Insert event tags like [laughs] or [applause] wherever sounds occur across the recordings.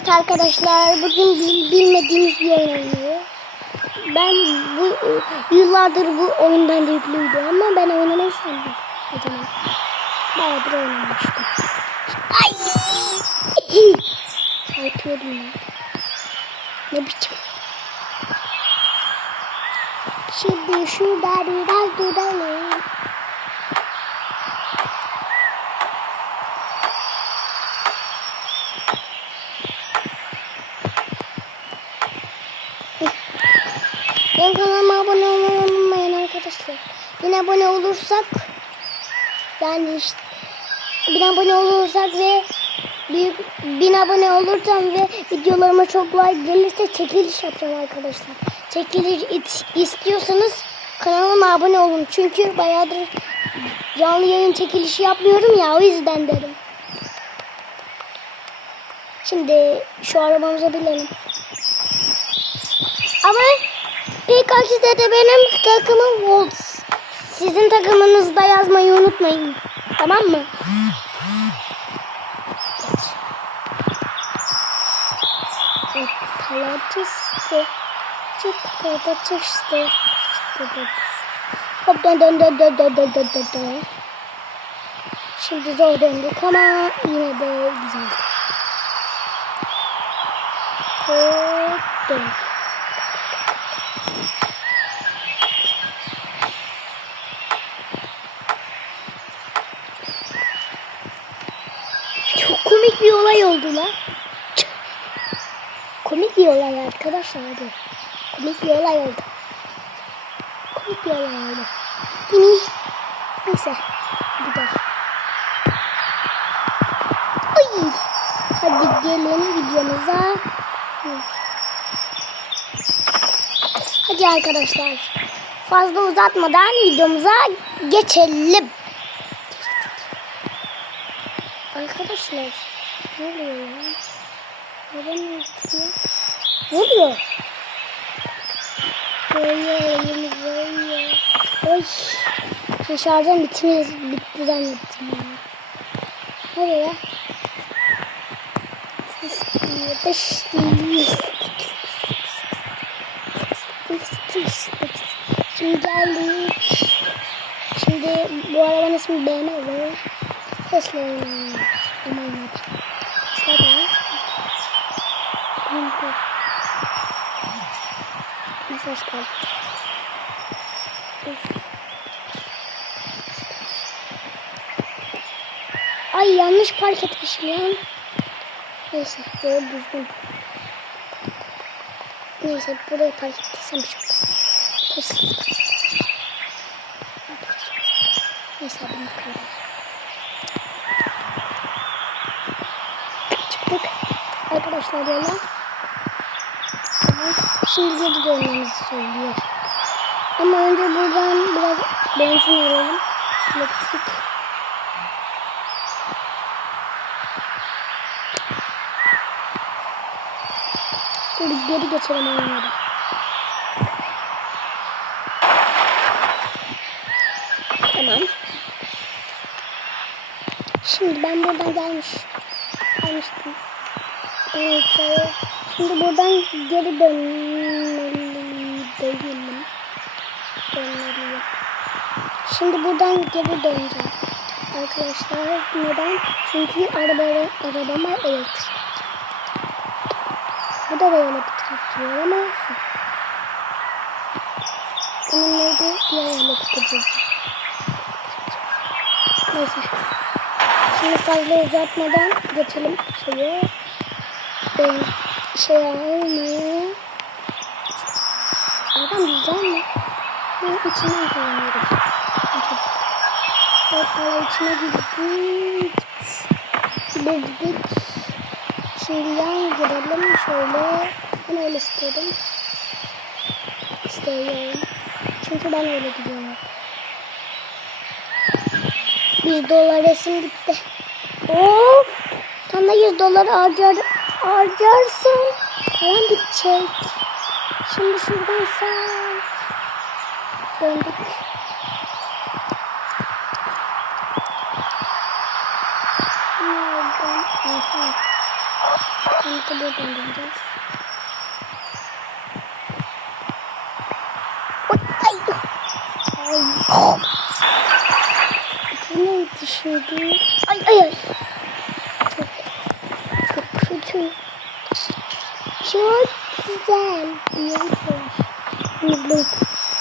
Evet arkadaşlar bugün bil- bilmediğimiz bir oyun oynuyoruz. Ben bu yıllardır bu oyun bende yüklüydü ama ben oynamayı sevdim o zaman. Bayağıdır oynamıştım. Ay! [laughs] Çarpıyordum ya. Ne biçim? Şimdi şurada biraz duralım. Benim kanalıma abone olmayı unutmayın arkadaşlar. Bin abone olursak yani işte bin abone olursak ve bir, bin abone olursam ve videolarıma çok like gelirse çekiliş yapacağım arkadaşlar. Çekiliş istiyorsanız kanalıma abone olun. Çünkü bayağıdır canlı yayın çekilişi yapmıyorum ya o yüzden dedim. Şimdi şu arabamıza binelim. Ama PKX'de de benim takımım Wolves. Sizin takımınızda yazmayı unutmayın. Tamam mı? Dön. Şimdi zor döndük ama yine de güzel. Hop dön. Çok komik bir olay oldu lan. Komik bir olay arkadaşlar hadi. Komik bir olay oldu. Komik bir olay oldu. Bini. Neyse. Gel. Ay. Hadi gelin videomuza. Hadi arkadaşlar. Fazla uzatmadan videomuza geçelim. Arkadaşlar ne oluyor ya? Neden ne tutuyor? Ne oluyor? Böyle elimi böyle. Ay. Şarjım bitmiyor. Bitti zannettim ya. Nereye? Sis diye. Beş diye. Şimdi geldik. Şimdi bu arabanın ismi BMW. Tesla. Umarım. ses kaldı. Ay yanlış park etmişim ya. Neyse böyle düzgün. Neyse burayı park ettiysem çok şey kesin. Neyse bunu kırdım. Çıktık. Arkadaşlar yola. Geri dönmemizi söylüyor. Ama önce buradan biraz benzin alalım. Elektrik. Dur geri geçelim onları. Tamam. Şimdi ben buradan gelmiş. Gelmiştim. Evet, evet. Şimdi buradan geri dönmeli değilim. Dönmeliyim. Şimdi buradan geri döneceğim. Arkadaşlar neden? Çünkü araba, arabama elektrik. Bu da elektrik diyor ama olsun. Onun neydi? Diğer elektrikçi. Neyse. Şimdi fazla uzatmadan geçelim şeye. Ben şey almaya. Adam güzel mi? Ben içinden kullanıyorum. Ortalar içine girdik. Girdik. Şimdi yan girelim şöyle. Ben öyle istedim. İstiyorum. Çünkü ben öyle gidiyorum. 100 dolar resim gitti. Of! Sana 100 dolar harcar, harcarsın. Hemen bitecek. Şimdi şuradan sen. Döndük. Nereden? Aha. Tam tabiye döndüreceğiz. Ay. Ay ay ay. Çok, çok güzel. Diyorum. İzleyin.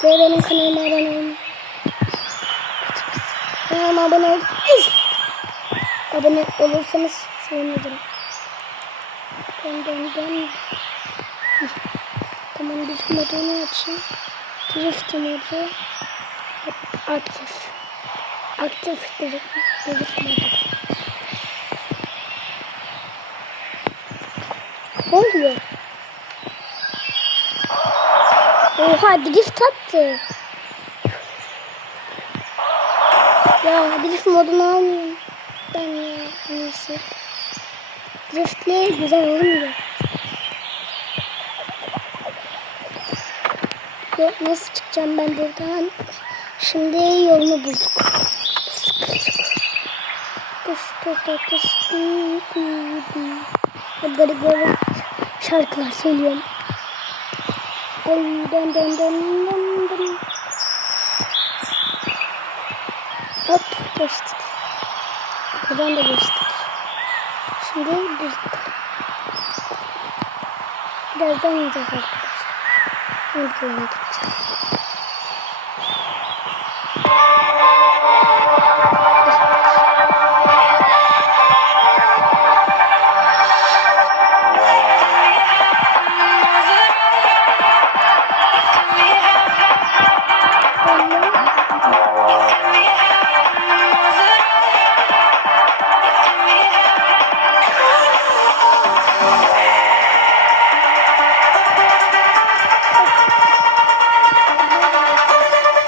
Ve benim kanalıma abone olun. Kanalıma abone olun. Abone olursanız sevinirim. Dön dön dön. Tamam biz modunu açayım. Drift modu. Aktif. Aktif drift, drift modu. Ne oluyor? Oha drift attı. Ya drift modunu almıyorum. Ben ya neyse. Driftli güzel olmuyor. Ya nasıl çıkacağım ben buradan? Şimdi yolunu bulduk. Garip garip şarkılar söylüyorum. Ay dön dön dön dön dön. Hop geçtik. Buradan da geçtik. Şimdi düz. Birazdan yiyeceğiz arkadaşlar. Şimdi yoluna gideceğiz.